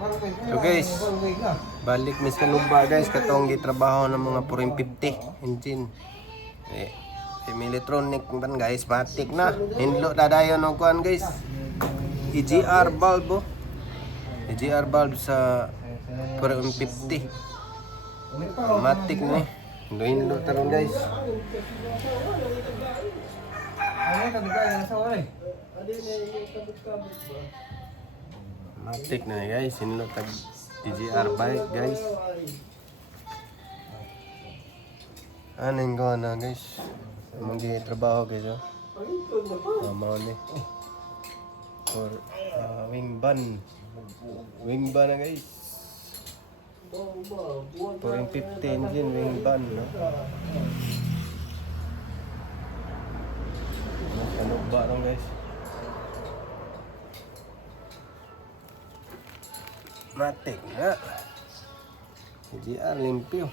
So guys, balik mi sa luba guys, katong gitrabaho ng mga 450 engine. Electronic man guys, matik na. Hinlo na dayon ng kuan guys. EGR valve. EGR valve sa 450. Matik na. Hinlo taron guys. Matik na guys, hinlo tag EGR bike guys. Aning ko na guys. Magi trabaho guys oh. Mao ni. For wing ban. Wing ban na guys. 450 engine wing ban no. Ano ba ron guys? Matik na. EGR limpyo.